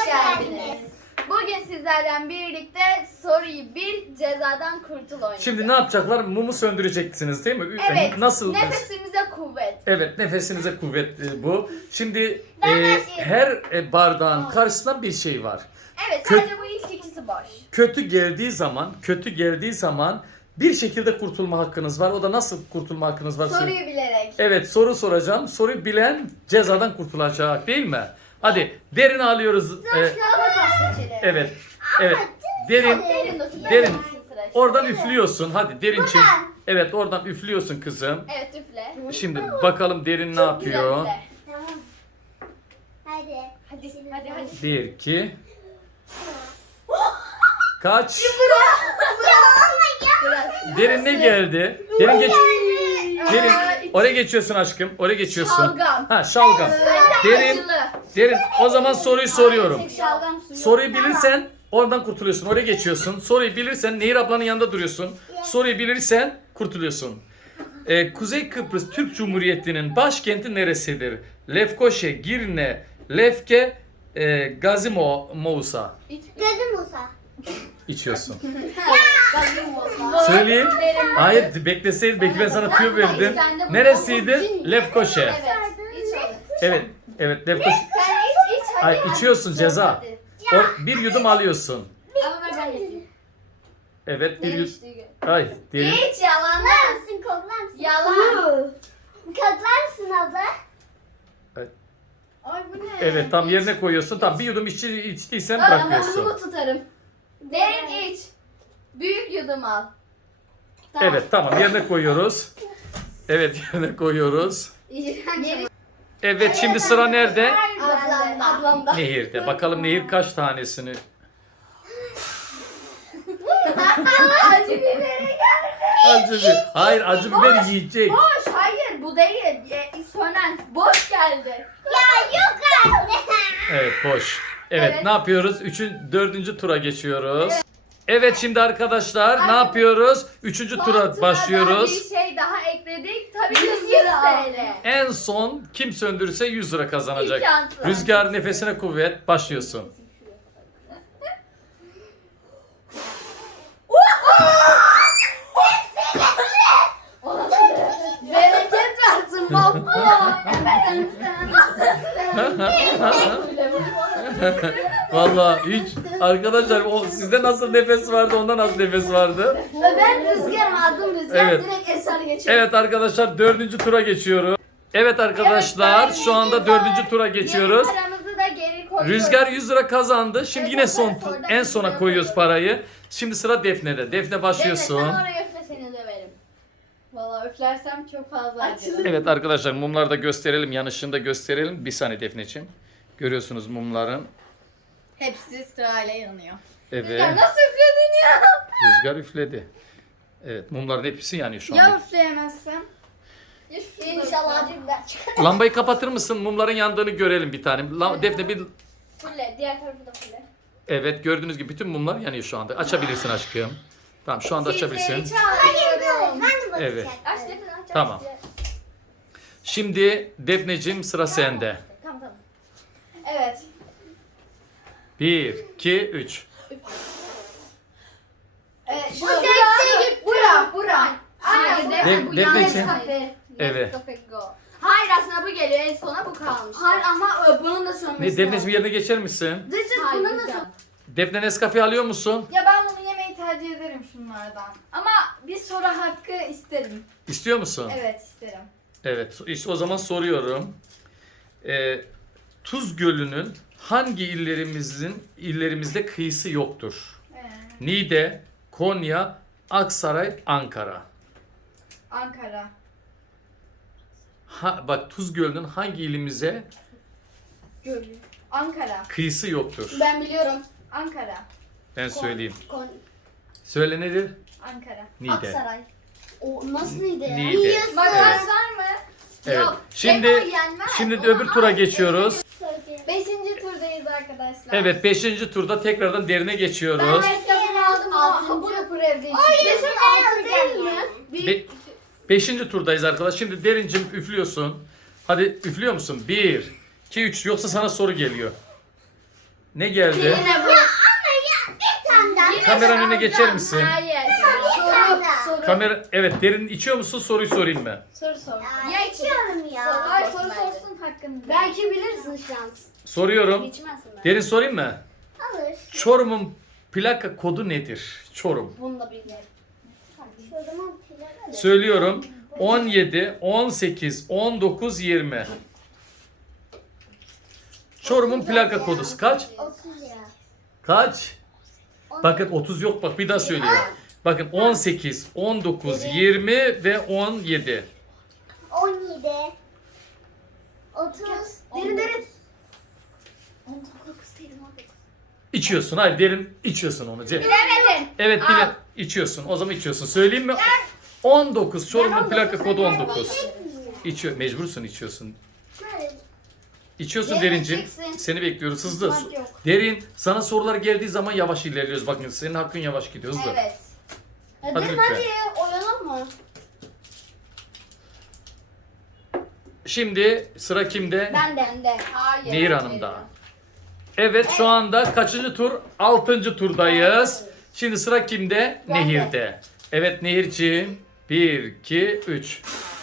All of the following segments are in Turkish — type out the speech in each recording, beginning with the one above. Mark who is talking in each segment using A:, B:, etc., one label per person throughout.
A: geldiniz. Bugün sizlerden birlikte soruyu bil, cezadan kurtul oynayacağız.
B: Şimdi ne yapacaklar? Mumu söndüreceksiniz değil mi?
A: Evet.
B: Nasıl?
A: Nefesimize kuvvet.
B: Evet, nefesinize kuvvet bu. Şimdi her bardağın karşısında bir şey var.
A: Evet, sadece bu ilk ikisi boş.
B: Kötü geldiği zaman bir şekilde kurtulma hakkınız var. O da nasıl kurtulma hakkınız var?
A: Soruyu bilerek.
B: Evet, soru soracağım. Soruyu bilen cezadan kurtulacak değil mi? Hadi derin alıyoruz. Evet. Evet. Derin. Oradan üflüyorsun. Hadi derinçim. Evet, oradan üflüyorsun kızım.
A: Evet, üfle.
B: Şimdi bakalım derin ne yapıyor?
A: Güzel üfle.
C: Tamam. Hadi.
A: Hadi.
B: 1, 2. Kaç?
A: Biraz.
B: Derin ne geldi? Derin geç. Derin. Oraya geçiyorsun aşkım. Oraya geçiyorsun.
A: Şalgam.
B: Ha, şalgam. Derin.
A: Acılı.
B: Derin. O zaman soruyu soruyorum.
A: Tek şalgam suyu.
B: Soruyu bilirsen oradan kurtuluyorsun. Oraya geçiyorsun. Soruyu bilirsen Nehir ablanın yanında duruyorsun. Soruyu bilirsen kurtuluyorsun. Kuzey Kıbrıs Türk Cumhuriyeti'nin başkenti neresidir? Lefkoşe, Girne, Lefke, Gazimousa.
C: Gözüm olsa.
B: İçiyorsun.
A: Gazım olsa.
B: Söyleyeyim.
A: Derin.
B: Hayır, bekleseydin. Belki ben sana tüyo verdim. Neresiydi? Lefkoşe.
A: Evet. İç onu.
B: Evet. Evet, Lefkoşe.
A: Sen iç hadi.
B: Ay, içiyorsun, ceza.
A: Hadi.
B: Bir yudum alıyorsun.
A: Ama ben yapayım.
B: Evet, bir
A: Ne
B: yudum.
A: içtiği?
B: Ay, derin.
A: Hiç yalan.
C: Koklar mısın? Koklar mısın?
A: Yalan.
C: Koklar mısın abla?
A: Ay bu ne?
B: Evet, tam yerine koyuyorsun. Tam bir yudum içtiysen
A: Ben
B: bırakıyorsun.
A: bunu tutarım. Derin iç. Büyük yudum al.
B: Evet, tamam, yerine koyuyoruz. Evet, yerine koyuyoruz.
A: İğrenç.
B: Evet, şimdi sıra nerede?
A: Ablamda.
B: Nehir'de. Bakalım Nehir kaç tanesini?
A: Acı biberi geldi.
B: Acı biber. Hayır, acı biber yiyecek.
A: Boş. Hayır bu değil. Sönen. Boş geldi.
C: Ya yok anne.
B: Evet, boş. Evet,
A: Evet.
B: ne yapıyoruz? Dördüncü tura geçiyoruz. Evet, şimdi arkadaşlar ne yapıyoruz? Üçüncü
A: Son
B: tura
A: tura
B: başlıyoruz.
A: Bir şey daha ekledik. Tabii ki 100
C: lira.
A: TL.
B: En son kim söndürürse 100 lira kazanacak.
A: İmkansız.
B: Rüzgar nefesine kuvvet. Başlıyorsun.
A: Bereket versin baba.
B: Vallahi hiç arkadaşlar sizde nasıl nefes vardı, onda nasıl nefes vardı?
A: Ben rüzgarım, adım Rüzgar.
B: Evet.
A: Direkt eser geçiyor.
B: Evet arkadaşlar, dördüncü tura geçiyoruz. Evet arkadaşlar, şu anda dördüncü tura geçiyoruz.
A: Geri paramızı da geri koyuyoruz.
B: Rüzgar 100 lira kazandı. Şimdi yine
A: Oradan
B: en sona koyuyoruz parayı. Şimdi sıra Defne'de. Defne başlıyorsun.
A: Defne, sen oraya üfle, seni döverim. Valla üflersem çok fazla acır.
B: Evet arkadaşlar, mumları da gösterelim. Yanışını da gösterelim. Bir saniye Defneciğim. Görüyorsunuz mumların.
A: Hepsi sırayla yanıyor.
B: Evet.
A: Rüzgar nasıl üfledin ya?
B: Rüzgar üfledi. Evet, mumların hepsi yanıyor şu
A: Ya
B: anda.
A: üfleyemezsem? İnşallah acı biber çıkar.
B: Lambayı kapatır mısın? Mumların yandığını görelim bir tane. Defne bir...
A: Fulle, diğer tarafı da fulle.
B: Evet, gördüğünüz gibi bütün mumlar yanıyor şu anda. Açabilirsin aşkım. Tamam, şu anda açabilirsin.
A: Çağırıyorum.
C: Ben de bakacağım.
B: Evet.
A: Aç Defne, aç.
B: Tamam. Şimdi Defneciğim, sıra sende.
A: Tamam. Evet.
B: 1, 2, 3.
A: Bu tek bura. Aynen.
B: Defne
A: Bu yan
B: için.
A: Nescafe.
B: Evet.
A: Nescafe Go. Hayır, aslında bu geliyor, en sona bu kalmış.
C: Hayır ama bunun da sönmesi
B: Defneciğim, yerine geçer misin?
A: Hayır,
C: bunun da
A: güzel.
B: Defne, Nescafe alıyor musun?
D: Ya ben bunu yemeyi tercih ederim şunlardan. Ama bir soru hakkı isterim.
B: İstiyor musun?
D: Evet isterim.
B: Evet. İşte o zaman soruyorum. Tuz Gölü'nün hangi illerimizde kıyısı yoktur? Niğde, Konya, Aksaray, Ankara.
D: Ankara.
B: Bak, Tuz Gölü'nün hangi ilimize
D: Gölü. Ankara.
B: kıyısı yoktur?
A: Ben biliyorum.
D: Ankara.
B: Ben söyleyeyim. Söyle, nedir?
D: Ankara.
B: Niğde.
A: Aksaray.
C: O nasıl neydi ya?
B: Niğde.
D: Makas
B: Evet.
D: var mı?
B: Evet.
A: Yok.
B: Şimdi
A: Defne yenmez.
B: şimdi
A: Onu
B: öbür tura
A: al.
B: geçiyoruz.
D: 5. turdayız arkadaşlar.
B: Evet, 5. turda tekrardan derine
D: Ben
B: geçiyoruz.
D: Nescafe'mi aldım ama bu da evde içtim.
C: Beşin altı değil mi?
B: 5. turdayız arkadaşlar. Şimdi Derincim üflüyorsun. Hadi üflüyor musun? 1, 2, 3. Yoksa sana soru geliyor. Ne geldi?
C: Yine bu. Bir tane daha.
B: Kameranın önüne geçer misin?
A: Hayır.
C: Soru.
B: Kamera, evet, derin içiyor musun? Soruyu sorayım mı?
D: Soru sor.
C: Ya içiyorum ya.
D: Hayır soru sorsun hakkını.
C: Belki bilirsin şans.
B: Soruyorum.
C: İçmezsin ben.
B: Derin sorayım mı?
C: Alır.
B: Çorum'un plaka kodu nedir? Çorum.
C: Bunu da bilirim. Çorumun planı.
B: Söylüyorum. 17, 18, 19, 20. Çorum'un plaka kodu kaç?
C: 30 lira.
B: Kaç? Bakın 30 yok, bak bir daha söylüyorum. Bakın 18, 19, 20 ve 17.
C: 17. 30. Derin.
B: İçiyorsun. Hayır, derin içiyorsun onu.
A: Bilemedin.
B: Evet, bile içiyorsun. O zaman içiyorsun. Söyleyeyim mi? 19. Çorum'un plaka kodu 19. İçiyor. Mecbursun, içiyorsun. İçiyorsun
A: Derin,
B: Derincim.
A: içeceksin.
B: Seni bekliyoruz hızlı.
D: Tutmak yok.
B: Derin, sana sorular geldiği zaman yavaş ilerliyoruz. Bakın senin hakkın yavaş gidiyor, hızlı.
A: Evet.
B: Hadi lütfen.
C: Oyalanma.
B: Şimdi sıra kimde?
C: Ben de.
A: Hayır.
B: Nehir Hanım'da. Evet, şu anda kaçıncı tur? 6. turdayız. Şimdi sıra kimde? Nehir'de. Evet Nehir'ciğim. 1, 2, 3.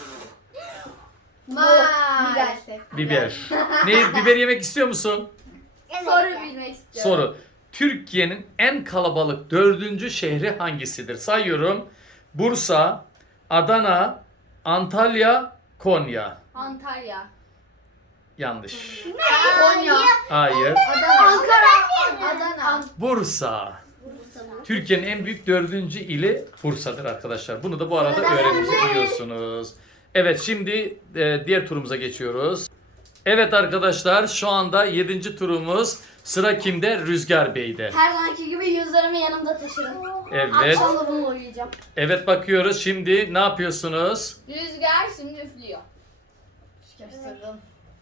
A: Biber.
B: Biber. Nehir, biber yemek istiyor musun?
A: Soru bilmek istiyorum.
B: Soru. Türkiye'nin en kalabalık 4. şehri hangisidir? Sayıyorum. Bursa, Adana, Antalya, Konya.
A: Antalya.
B: Yanlış.
A: Konya.
B: Hayır.
A: Adana. Ankara. Adana.
B: Bursa. Türkiye'nin en büyük 4. ili Bursa'dır arkadaşlar. Bunu da bu arada öğrenmiş biliyorsunuz. Evet, şimdi diğer turumuza geçiyoruz. Evet arkadaşlar, şu anda 7. turumuz. Sıra kimde? Rüzgar Bey'de.
C: Her zamanki gibi yüzlerimi yanımda taşırım.
B: Evet.
C: Akşam da bununla uyuyacağım.
B: Evet, bakıyoruz. Şimdi ne yapıyorsunuz?
A: Rüzgar şimdi üflüyor.
D: Gösterdim.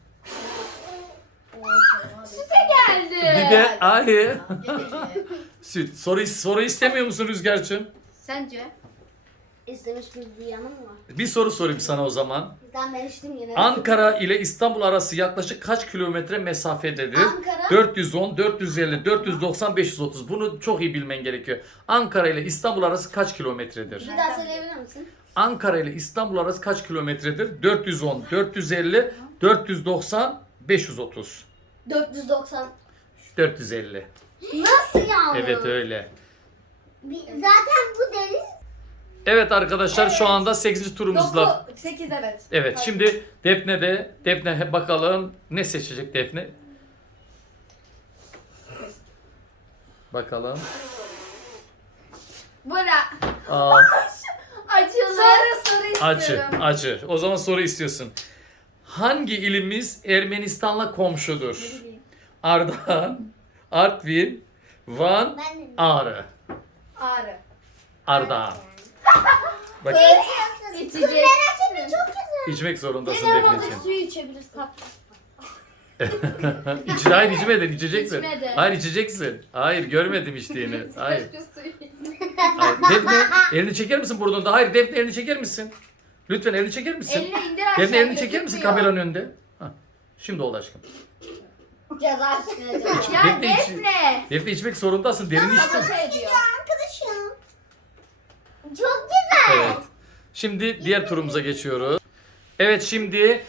A: Süte geldi.
B: Biber, hayır. Süt. Soru istemiyor musun Rüzgar'cığım?
A: Sence?
C: İstemiş gibi bir yanım var.
B: Bir soru sorayım sana o zaman.
C: Ben içtim yine.
B: Ankara ile İstanbul arası yaklaşık kaç kilometre mesafededir?
C: Ankara.
B: 410, 450, 490, 530. Bunu çok iyi bilmen gerekiyor. Ankara ile İstanbul arası kaç kilometredir?
C: Bir daha söyleyebilir misin?
B: Ankara ile İstanbul arası kaç kilometredir? 410, 450, 490, 530.
C: 490.
B: 450.
C: Nasıl yani?
B: Evet öyle.
C: Zaten bu deniz.
B: Evet arkadaşlar, şu anda 8. turumuzda.
D: 8 evet.
B: Evet, şimdi Defne'de. Defne, bakalım ne seçecek Defne? Bakalım.
A: Bura.
B: Aa,
A: Acılı.
D: Soru
B: acı,
D: istiyorum.
B: acı. O zaman soru istiyorsun. Hangi ilimiz Ermenistan'la komşudur? Ardahan, Artvin, Van,
C: Ben de.
B: Ağrı.
D: Ağrı.
B: Ardahan. Bak,
A: İçecek.
C: Çok güzel.
B: içmek zorundasın
C: Neden orada
B: Defneciğim.
C: suyu içebiliriz tatlı.
B: Hayır, içmedin, içeceksin.
A: İçmedi.
B: Hayır, içeceksin. Hayır, görmedim içtiğini. Hayır.
A: Keşke suyu.
B: Hayır. Defne, elini çeker misin burnunda? Hayır, Defne, elini çeker misin? Lütfen elini çeker misin?
A: Elini indir aşağı.
B: Defne, elini çeker misin
A: gözükmüyor.
B: kameranın önünde? Hah, şimdi oldu aşkım.
C: Ceza çıkacak.
A: Ya
B: Defne iç-
A: Defne.
B: Defne, içmek zorundasın. Derin içtin.
A: Sabote ediyor.
C: Arkadaşım. Çok güzel.
B: Evet. Şimdi diğer turumuza geçiyoruz. Evet, şimdi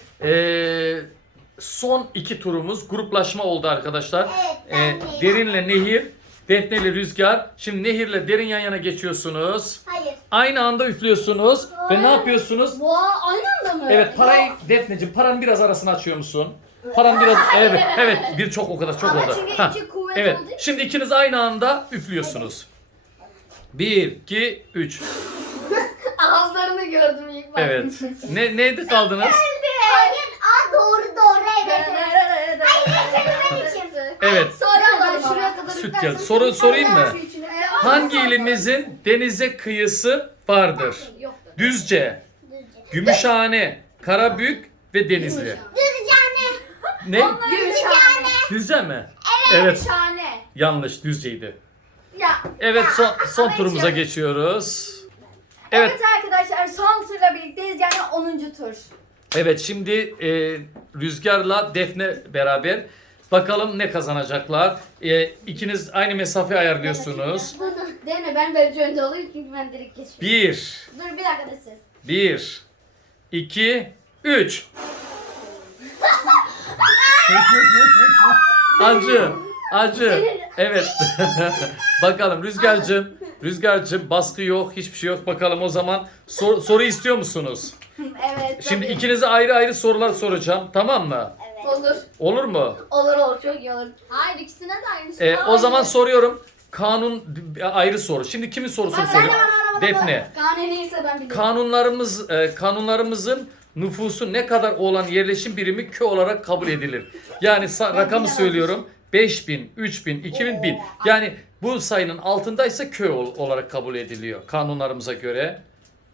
B: son 2 turumuz gruplaşma oldu arkadaşlar.
C: Evet, ben de.
B: Derinle Nehir, Defne ile Rüzgar. Şimdi Nehir'le Derin yan yana geçiyorsunuz.
C: Hayır.
B: Aynı anda üflüyorsunuz ve ne yapıyorsunuz?
C: Bu aynı anda mı?
B: Evet, parayı Defneciğim, paranın biraz arasını açıyor musun? Paranın biraz, evet bir çok, o kadar çok
C: Ama
B: oldu.
C: çünkü
B: Ha,
C: iki kuvvet
B: evet,
C: olduğu için.
B: şimdi ikiniz aynı anda üflüyorsunuz. 1, 2, 3.
D: Ağızlarını gördüm ilk başta.
B: Evet. Neydi kaldınız?
C: Hayır. Aa, doğru evet. Ben içeyim.
B: Evet.
C: Sonra ben şuraya kadar
B: Süt
C: yüklersem
B: geldi.
C: sen
B: Sorayım
C: hala
B: mı?
C: şu içine-
B: Hangi ilimizin denize kıyısı vardır? Düzce, Gümüşhane, Karabük ve Denizli.
C: Düzcane.
B: Ne?
D: Gümüşhane.
B: Düzce mi? Evet.
A: Şahane.
B: Yanlış, Düzce'ydi.
A: Ya.
B: Evet, son turumuza geçiyoruz. Evet.
D: Evet arkadaşlar son turla birlikteyiz yani 10. tur.
B: Evet, şimdi Rüzgar'la Defne beraber. Bakalım ne kazanacaklar. İkiniz aynı mesafe ayarlıyorsunuz.
C: Deme ben böylece önde olayım çünkü ben direkt geçiyorum.
B: 1,
C: Dur bir dakika da siz.
B: 1, 2, 3. Acı. Evet. Bakalım Rüzgar'cığım baskı yok, hiçbir şey yok. Bakalım o zaman soru istiyor musunuz?
C: Evet.
B: Şimdi ikinize ayrı ayrı sorular soracağım, tamam mı?
C: Evet.
D: Olur.
B: Olur mu?
C: Olur çok iyi olur.
A: Hayır, ikisine de aynı şey.
B: O zaman soruyorum. Kanun ayrı soru. Şimdi kimin sorusunu soruyor? Defne.
C: Kanun neyse ben bilirim.
B: Kanunlarımızın nüfusu ne kadar olan yerleşim birimi kö olarak kabul edilir. Yani rakamı söylüyorum. 5000, 3000, 2000, 1000. Yani bu sayının altındaysa kö olarak kabul ediliyor kanunlarımıza göre.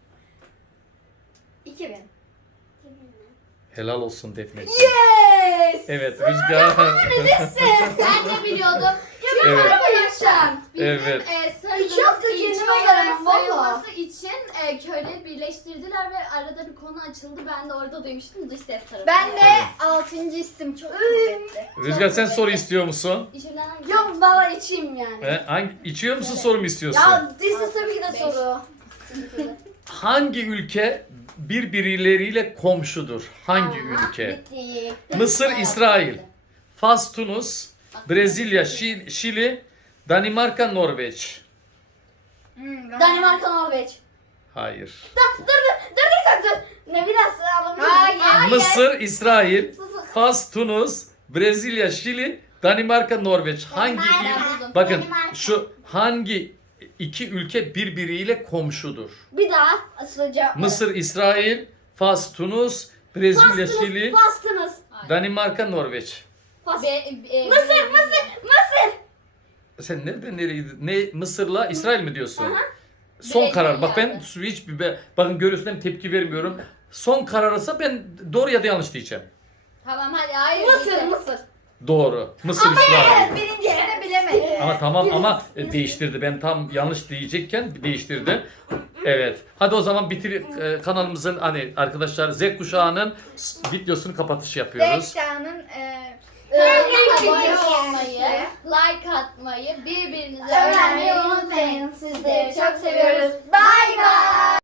C: 2000.
B: Helal olsun Defne.
C: Yes!
B: Evet Rüzgar.
A: Ben de biliyordum.
B: Evet.
C: Arkadaşlar.
A: Bizim
B: Evet.
A: sayımız
C: İki hafta
A: ilçe
C: kendime
A: olarak
C: gelemem, valla.
A: sayılması için köyleri birleştirdiler ve arada bir konu açıldı. Ben de orada duymuştum dış ses tarafı.
D: Ben de 6. isim çok kuvvetli.
B: Rüzgar sen soru istiyor musun?
A: İçinden hangisi?
C: Yok baba içeyim yani.
B: İçiyor musun soru mu istiyorsun?
C: Ya this is tabii ki de
A: Beş.
C: soru.
B: Hangi ülke birbirleriyle komşudur? Hangi ülke?
C: Bitti.
B: Mısır, İsrail, Fas, Tunus, Brezilya, Şili, Danimarka, Norveç.
C: Danimarka, Norveç.
B: Hayır.
C: Dur. Ne biraz alabilir
D: Hayır.
B: Mısır, İsrail, Fas, Tunus, Brezilya, Şili, Danimarka, Norveç. Hangi
A: Danimarka.
B: bakın
C: Danimarka.
B: şu hangi iki ülke birbiriyle komşudur?
C: Bir daha asılacağım.
B: Mısır, İsrail, Fas, Tunus, Brezilya, Şili,
C: Bastınız.
B: Danimarka, Norveç.
C: Mısır.
B: Sen nereye Mısır'la İsrail mi diyorsun? Son
A: Brezilya
B: karar. Bak ben
A: abi.
B: bakın görüyorsun tepki vermiyorum. Son kararsa ben doğru ya da yanlış diyeceğim.
A: Tamam hadi hayır. bitti.
C: Mısır.
B: Doğru. Mısır, İsrail.
D: Birincisini bilemedim.
B: Ama tamam ama değiştirdi. Ben tam yanlış diyecekken değiştirdi. Evet. Hadi o zaman kanalımızın hani arkadaşlar Z kuşağının videosunu kapatış yapıyoruz.
D: Zekşa'nın
A: Abone olmayı, like atmayı, birbirinize
C: Öğrenmeyi
A: öğrenmeyi
C: unutmayın. Sizleri çok seviyoruz. Bye bye.